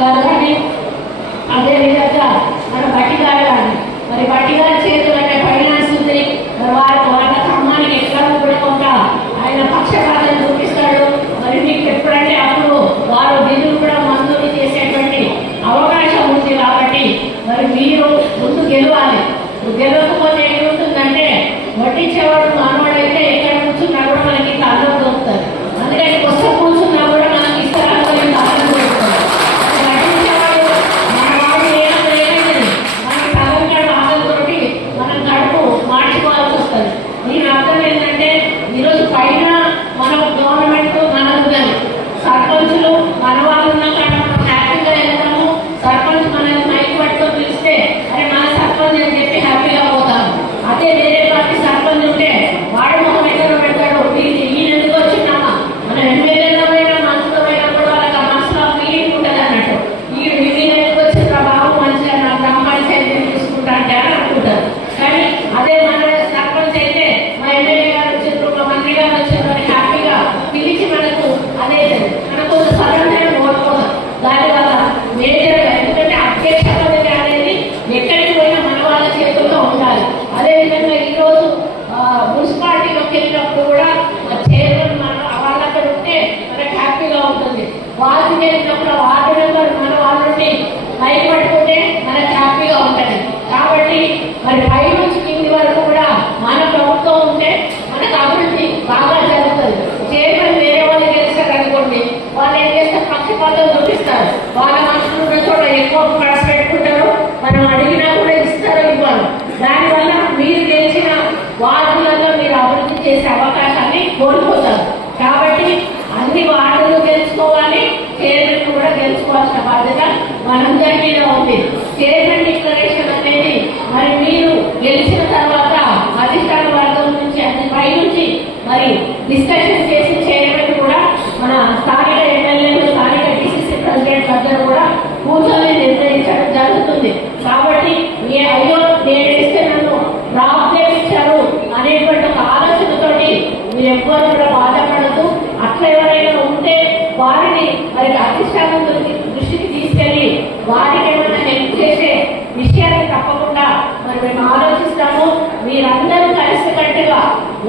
గారు కానీ అదేవిధంగా మన బట్టి గారు కానీ మరి బట్టి గారి చేతులు అంటే ఫైనాన్స్ ఉంది. వాళ్ళ ఖమ్మానికి ఎట్లా కూడా కొంత ఆయన పక్షపాతం చూపిస్తాడు. మరి మీకు ఎప్పుడంటే అప్పుడు వారు నిధులు కూడా మంజూరు చేసేటువంటి అవకాశం ఉంది. కాబట్టి మరి మీరు ముందు గెలవాలి. గెలవకపోతే ఏముంటుందంటే వడ్డించేవాడు మానవాడైతే ఎక్కడ కూర్చున్నా కూడా మనకి కళ్ళు దొరుకుతుంది. అందుకని కొత్త కూర్చున్నా కూడా మనకి ఇస్తారాలు కళ్ళు దొరుకుతుంది. వడ్డించేవాడు మన వాడు ఏమైంది మనకి సగం ఆకలితోటి మనం కడుపు మార్చుకోవాల్సి వస్తుంది. దీని అర్థం ఏంటంటే ఈరోజు పైన మన గవర్నమెంట్ మనకు కానీ సర్పంచులు మన వాళ్ళు ఉన్నా కానీ మనం హ్యాపీగా వెళ్తాము. సర్పంచ్ మనల్ని మైక్ పట్టుతో పిలిస్తే అరే మన సర్పంచ్ అని చెప్పి హ్యాపీగా పోతాము. అదే వేరే పార్టీ సర్పంచ్ ఉంటే వాడు మొహం ఎక్కడ పెడతాడు, ఈయన ఎందుకు వచ్చినామా మనం ఎమ్మెల్యేలో పోయినా మనసులో పోయినా కూడా వాళ్ళకి ఆ మనసులో ఫీలింగ్ ఉంటుంది అన్నట్టు. ఈయన ఎందుకు వచ్చిన బాబు మంచిగా నా బ్రహ్మాండ చర్యలు తీసుకుంటా అంటే అని అనుకుంటారు. కానీ అదే మన సర్పంచ్ అయితే మా ఎమ్మెల్యే గారు వచ్చిండ్రు, మా మంత్రి గారు వచ్చిండ్రు అని హ్యాపీగా పిలిచి మనకు అదే మనకు స్వతంత్రం ఓడిపోతాం. దానివల్ల మేజర్గా ఎందుకంటే అధ్యక్ష పదవి అనేది ఎక్కడికి పోయినా మన వాళ్ళ చేతుల్లో ఉండాలి. అదేవిధంగా ఈరోజు మున్సిపాలిటీలోకి వెళ్ళినప్పుడు కూడా చైర్మన్ మన వాళ్ళు అక్కడ ఉంటే మనకు హ్యాపీగా ఉంటుంది. వార్డుకి వెళ్ళినప్పుడు వార్డు మెంబర్ మన వాళ్ళని మైక్ పట్టుకుంటే మనకు హ్యాపీగా ఉంటుంది. కాబట్టి మరి పై నుంచి కింది వరకు కూడా మన ప్రభుత్వం ఉంటే మనకు అభివృద్ధి బాగా జరుగుతుంది. చైర్మన్ వేరే వాళ్ళు గెలిస్తారు అనుకోండి, వాళ్ళు ఏం చేస్తారు పక్షపాతం చూపిస్తారు. వాళ్ళ మనసులో ఉన్న చోట ఎక్కువ ఖర్చు పెట్టుకుంటారు. మనం అడిగినా కూడా ఇస్తారు, ఇవ్వాలి. దానివల్ల మీరు గెలిచిన వార్డులలో మీరు అభివృద్ధి చేసే అవకాశాన్ని కోల్పోతారు. కాబట్టి అన్ని వార్డులు గెలుచుకోవాలి, చైర్మన్ కూడా గెలుచుకోవాల్సిన బాధ్యత మనందరి మీద ఉంది. చైర్మన్ డిక్లరేషన్ అనేది మరి మీరు గెలిచిన తర్వాత అధిష్టాన వర్గం నుంచి అన్ని పై నుంచి మరి డిస్కషన్ చేసి చైర్మన్ కూడా మన స్థానిక ఎమ్మెల్యేలు స్థానిక డిసిసి ప్రెసిడెంట్ అందరూ కూడా కూర్చొని నిర్ణయించడం జరుగుతుంది. కాబట్టి అయ్యో నేనేస్తే నన్ను రాబోచ్చారు అనేటువంటి ఒక ఆలోచనతోటి మీరు ఎవ్వరు కూడా బాధపడదు. అట్లా ఎవరైనా ఉంటే వారిని మరి అధిష్టానం దృష్టికి తీసుకెళ్ళి వారికి ఏమైనా హెల్ప్ చేసే విషయాన్ని తప్పకుండా మరి మేము ఆలోచిస్తాము. మీరందరూ కలిసికట్టుగా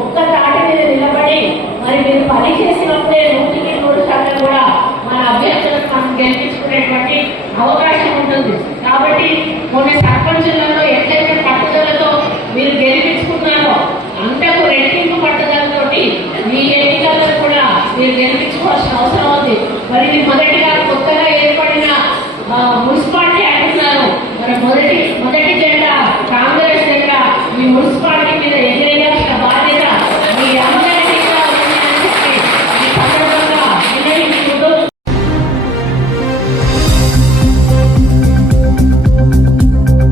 ఒక్క తాటి మీద నిలబడి మరి మీరు పని చేసినప్పుడే 100% కూడా మన అభ్యర్థులకు మనం గెలిపించుకునేటువంటి అవకాశం ఉంటుంది. కాబట్టి కొన్ని సర్పంచులలో ఎట్లయితే పట్టుదలతో మీరు గెలిపించుకున్నారో అంతకు రెట్టింపు పట్టుదలతో మీ ఎన్నికల్లో కూడా మీరు గెలిపించుకోవాల్సిన అవసరం ఉంది. మరి మొదటిగా కొత్తగా ఏర్పడిన మున్సిపాలిటీ అంటున్నారు. మరి మొదటి